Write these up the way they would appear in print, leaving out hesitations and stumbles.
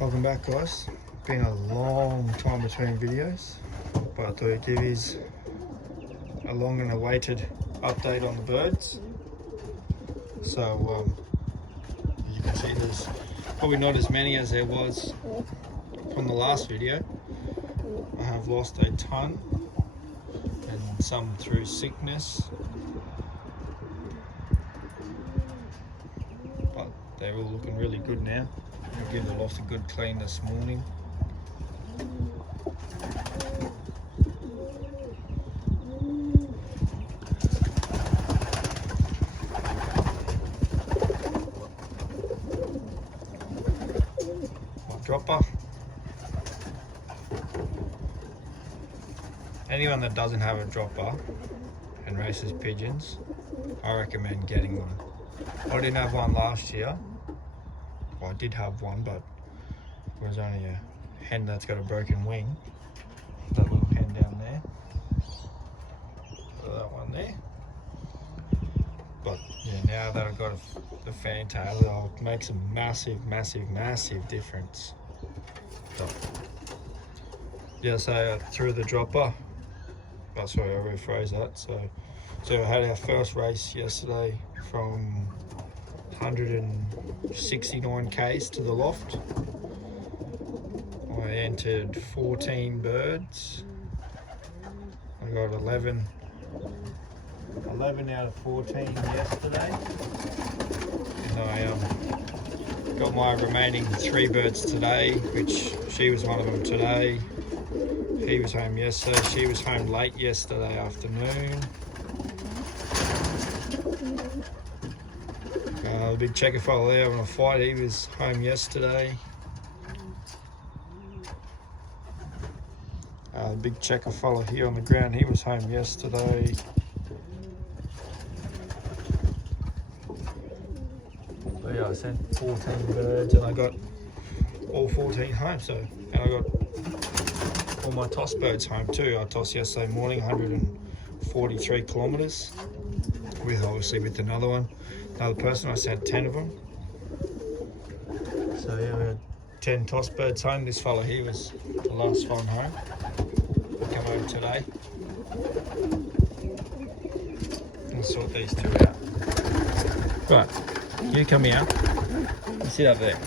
Welcome back, guys. Been a long time between videos, but I thought I'd give you a long and awaited update on the birds. So as you can see, there's probably not as many as there was from the last video. I have lost a ton, and some through sickness, but they're all looking really good now. I'll give the loft a good clean this morning. My dropper. Anyone that doesn't have a dropper and races pigeons, I recommend getting one. I didn't have one last year. Well, I did have one, but it was only a hen that's got a broken wing. That little hen down there. So that one there. But yeah, now that I've got the fantail, it'll make some massive difference. So, yeah, so I threw the dropper. Oh, sorry, I rephrased that. So I had our first race yesterday from 169 k's to the loft. I entered 14 birds. I got 11 out of 14 yesterday. And I got my remaining 3 birds today, which she was one of them today. He was home yesterday. She was home late yesterday afternoon. The big checker fellow there on a fight, he was home yesterday. The big checker fellow here on the ground, he was home yesterday. So yeah, I sent 14 birds and I got all 14 home. And I got all my toss birds home too. I tossed yesterday morning, 143 kilometres, obviously with another person. I sent 10 of them. So yeah, we had 10 toss birds home. This fella here was the last one home. I'll come over today and sort these two out. Right, you come here. You sit up there.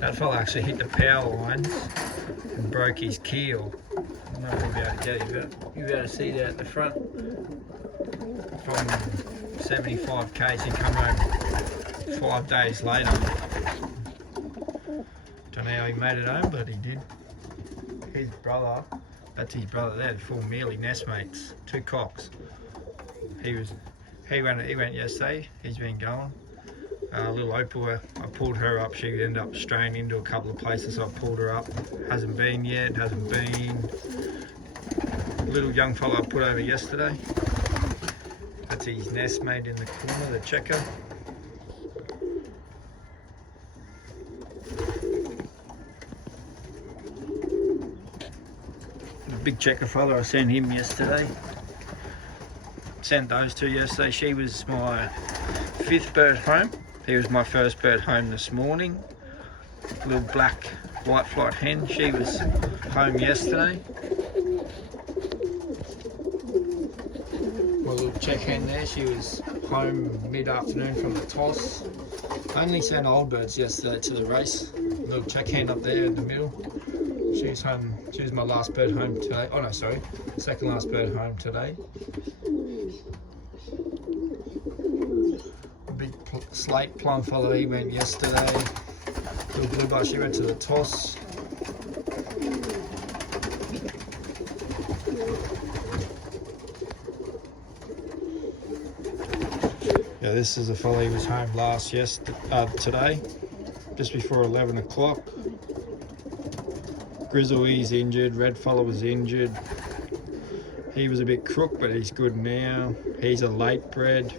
That fella actually hit the power lines and broke his keel. I don't know if you'll be able to get it, but you'll be able to see that at the front. From 75 k's, he come home 5 days later. Don't know how he made it home, but he did. His brother, that's his brother there, full mealy nestmates, 2 cocks. He went yesterday. He's been going. Little Opal, I pulled her up. She ended up straying into a couple of places. So I pulled her up. Hasn't been yet. Hasn't been. Little young fella I put over yesterday. That's his nestmate in the corner, the checker. The big checker fella, I sent him yesterday. Sent those 2 yesterday. She was my 5th bird home. He was my first bird home this morning. Little black white flight hen. She was home yesterday. My little check hen there, she was home mid-afternoon from the toss. I only sent old birds yesterday to the race. Little check hen up there in the middle. She's home. She was my last bird home today. Oh no, sorry, second last bird home today. A big slate plum fellow, he went yesterday. Little blue bar, she went to the toss. Yeah, this is a fellow, he was home today, just before 11 o'clock. Grizzle, he's injured. Red fella was injured. He was a bit crook, but he's good now. He's a late bred.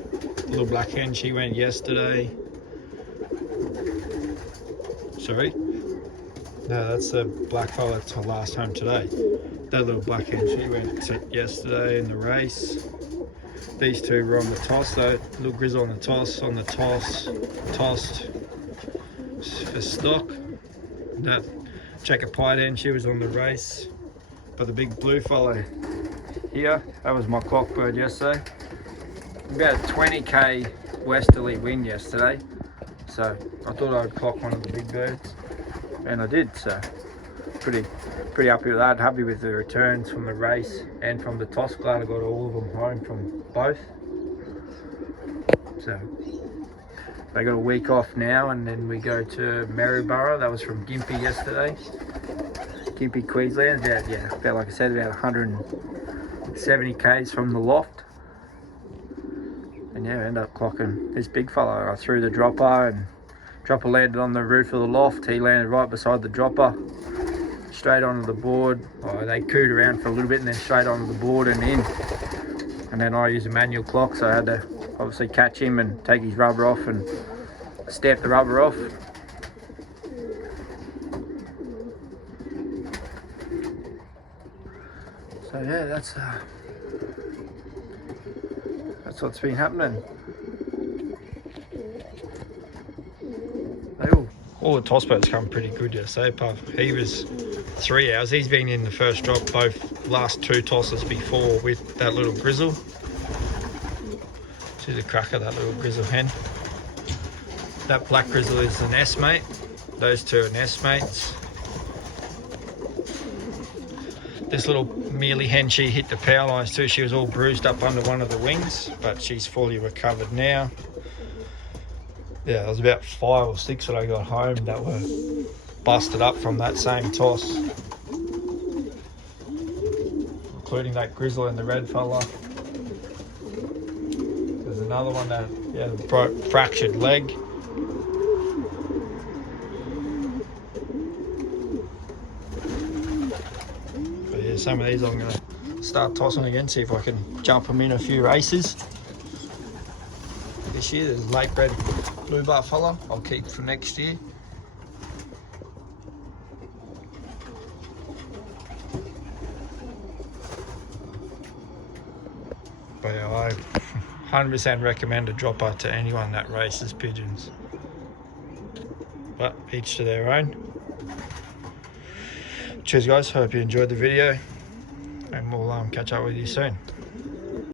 Little black hen, she went yesterday. Sorry? No, that's the black fella to last home today. That little black hen, she went yesterday in the race. These 2 were on the toss though. Little Grizzle on the toss, tossed for stock. That checker pie then, she was on the race. But the big blue fellow here, that was my clockbird yesterday. About a 20k westerly wind yesterday, so I thought I'd clock one of the big birds, and I did. So pretty happy with that. Happy with the returns from the race and from the toss. Glad I got all of them home from both. So they got a week off now, and then we go to Maryborough. That was from Gympie yesterday. Gympie, Queensland. About like I said, about 170 k's from the loft. And yeah, I ended up clocking this big fella. I threw the dropper, and dropper landed on the roof of the loft. He landed right beside the dropper, straight onto the board. Oh, they cooed around for a little bit and then straight onto the board and in. And then I used a manual clock, so I had to obviously catch him and take his rubber off and stamp the rubber off. So yeah, that's what's been happening. All the toss birds come pretty good yesterday. Puff, he was 3 hours. He's been in the first drop both last 2 tosses before with that little grizzle. See the cracker, that little grizzle hen. That black grizzle is an S mate. Those two are nest mates. This little mealy hen, she hit the power lines too. She was all bruised up under one of the wings, but she's fully recovered now. Yeah, there was about 5 or 6 that I got home that were busted up from that same toss, including that grizzle and the red fella. There's another one that broke, fractured leg. But yeah, some of these I'm going to start tossing again, see if I can jump them in a few races this year. There's late bred blue bar fella I'll keep for next year. But yeah, I 100% recommend a dropper to anyone that races pigeons. But each to their own. Cheers guys, hope you enjoyed the video, and we'll catch up with you soon.